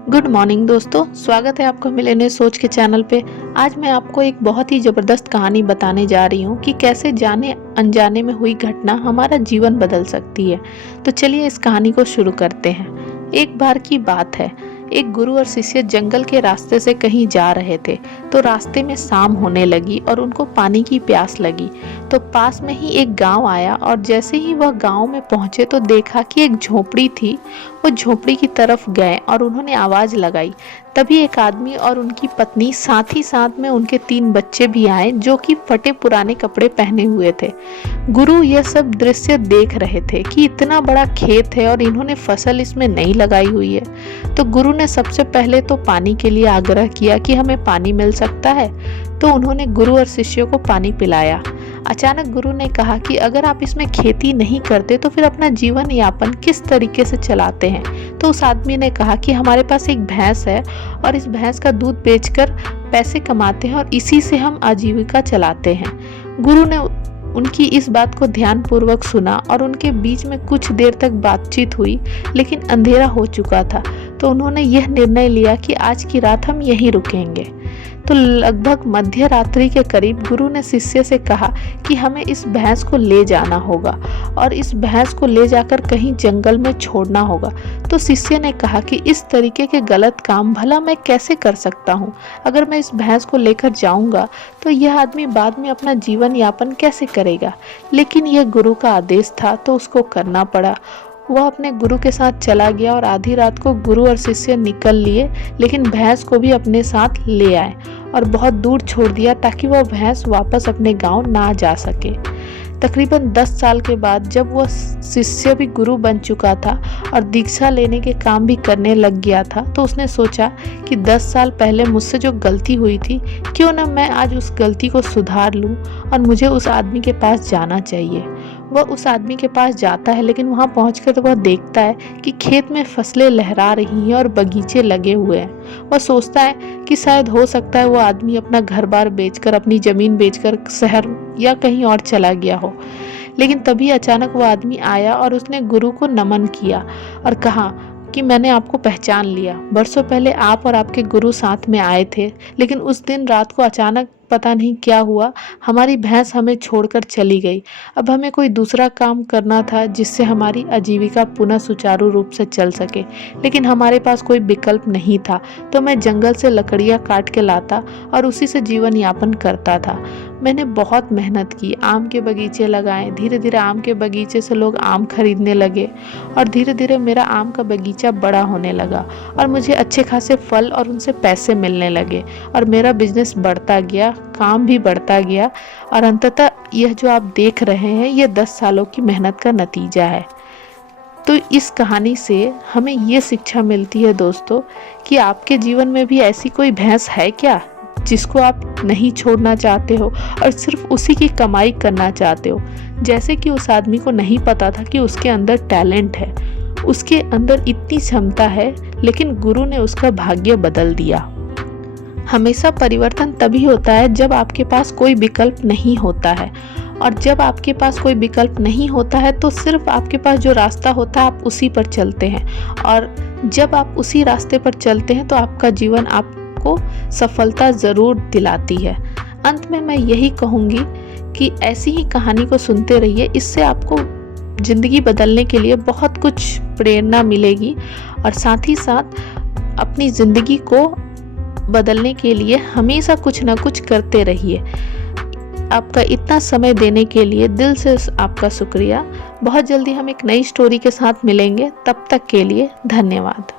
Good morning दोस्तों, स्वागत है आपका मिलेनियर सोच के चैनल पे। आज मैं आपको एक बहुत ही ज़बरदस्त कहानी बताने जा रही हूँ कि कैसे जाने अनजाने में हुई घटना हमारा जीवन बदल सकती है। तो चलिए इस कहानी को शुरू करते हैं। एक बार की बात है, एक गुरु और शिष्य जंगल के रास्ते से कहीं जा रहे थे। तो रास्ते में शाम होने लगी और उनको पानी की प्यास लगी। तो पास में ही एक गांव आया और जैसे ही वह गांव में पहुंचे तो देखा कि एक झोपड़ी थी। वो झोपड़ी की तरफ गए और उन्होंने आवाज लगाई। तभी एक आदमी और उनकी पत्नी साथ ही साथ में उनके 3 बच्चे भी आए जो कि फटे पुराने कपड़े पहने हुए थे। गुरु यह सब दृश्य देख रहे थे कि इतना बड़ा खेत है और इन्होंने फसल इसमें नहीं लगाई हुई है। तो गुरु ने सबसे पहले तो पानी के लिए आग्रह किया कि हमें पानी मिल सकता है। तो उन्होंने गुरु और शिष्यों को पानी पिलाया। अचानक गुरु ने कहा कि अगर आप इसमें खेती नहीं करते तो फिर अपना जीवन यापन किस तरीके से चलाते हैं। तो उस आदमी ने कहा कि हमारे पास एक भैंस है और इस भैंस का दूध बेचकर पैसे कमाते हैं और इसी से हम आजीविका चलाते हैं। गुरु ने उनकी इस बात को ध्यानपूर्वक सुना और उनके बीच में कुछ देर तक बातचीत हुई, लेकिन अंधेरा हो चुका था। तो उन्होंने यह निर्णय लिया कि आज की रात हम यहीं रुकेंगे। तो लगभग मध्य रात्रि के करीब गुरु ने शिष्य से कहा कि हमें इस भैंस को ले जाना होगा और इस भैंस को ले जाकर कहीं जंगल में छोड़ना होगा। तो शिष्य ने कहा कि इस तरीके के गलत काम भला मैं कैसे कर सकता हूँ। अगर मैं इस भैंस को लेकर जाऊंगा तो यह आदमी बाद में अपना जीवन यापन कैसे करेगा। लेकिन यह गुरु का आदेश था तो उसको करना पड़ा। वह अपने गुरु के साथ चला गया और आधी रात को गुरु और शिष्य निकल लिए, लेकिन भैंस को भी अपने साथ ले आए और बहुत दूर छोड़ दिया ताकि वह भैंस वापस अपने गांव ना जा सके। तकरीबन 10 साल के बाद जब वह शिष्य भी गुरु बन चुका था और दीक्षा लेने के काम भी करने लग गया था, तो उसने सोचा कि 10 साल पहले मुझसे जो गलती हुई थी, क्यों ना मैं आज उस गलती को सुधार लूं और मुझे उस आदमी के पास जाना चाहिए। वह उस आदमी के पास जाता है, लेकिन वहां पहुंचकर तो वह देखता है कि खेत में फसलें लहरा रही हैं और बगीचे लगे हुए हैं। वह सोचता है कि शायद हो सकता है वो आदमी अपना घर बार बेचकर, अपनी जमीन बेचकर शहर या कहीं और चला गया हो। लेकिन तभी अचानक वो आदमी आया और उसने गुरु को नमन किया और कहा कि मैंने आपको पहचान लिया। बरसों पहले आप और आपके गुरु साथ में आए थे, लेकिन उस दिन रात को अचानक पता नहीं क्या हुआ, हमारी भैंस हमें छोड़कर चली गई। अब हमें कोई दूसरा काम करना था जिससे हमारी आजीविका पुनः सुचारू रूप से चल सके, लेकिन हमारे पास कोई विकल्प नहीं था। तो मैं जंगल से लकड़ियाँ काट के लाता और उसी से जीवन यापन करता था। मैंने बहुत मेहनत की, आम के बगीचे लगाए। धीरे धीरे आम के बगीचे से लोग आम खरीदने लगे और धीरे धीरे मेरा आम का बगीचा बड़ा होने लगा और मुझे अच्छे खासे फल और उनसे पैसे मिलने लगे और मेरा बिजनेस बढ़ता गया, काम भी बढ़ता गया और अंततः यह जो आप देख रहे हैं ये 10 सालों की मेहनत का नतीजा है। तो इस कहानी से हमें ये शिक्षा मिलती है दोस्तों कि आपके जीवन में भी ऐसी कोई भैंस है क्या जिसको आप नहीं छोड़ना चाहते हो और सिर्फ उसी की कमाई करना चाहते हो। जैसे कि उस आदमी को नहीं पता था कि उसके अंदर टैलेंट है, उसके अंदर इतनी क्षमता है, लेकिन गुरु ने उसका भाग्य बदल दिया। हमेशा परिवर्तन तभी होता है जब आपके पास कोई विकल्प नहीं होता है, और जब आपके पास कोई विकल्प नहीं होता है तो सिर्फ आपके पास जो रास्ता होता है आप उसी पर चलते हैं, और जब आप उसी रास्ते पर चलते हैं तो आपका जीवन आपको सफलता जरूर दिलाती है। अंत में मैं यही कहूँगी कि ऐसी ही कहानी को सुनते रहिए, इससे आपको जिंदगी बदलने के लिए बहुत कुछ प्रेरणा मिलेगी और साथ ही साथ अपनी जिंदगी को बदलने के लिए हमेशा कुछ ना कुछ करते रहिए। आपका इतना समय देने के लिए दिल से आपका शुक्रिया। बहुत जल्दी हम एक नई स्टोरी के साथ मिलेंगे, तब तक के लिए धन्यवाद।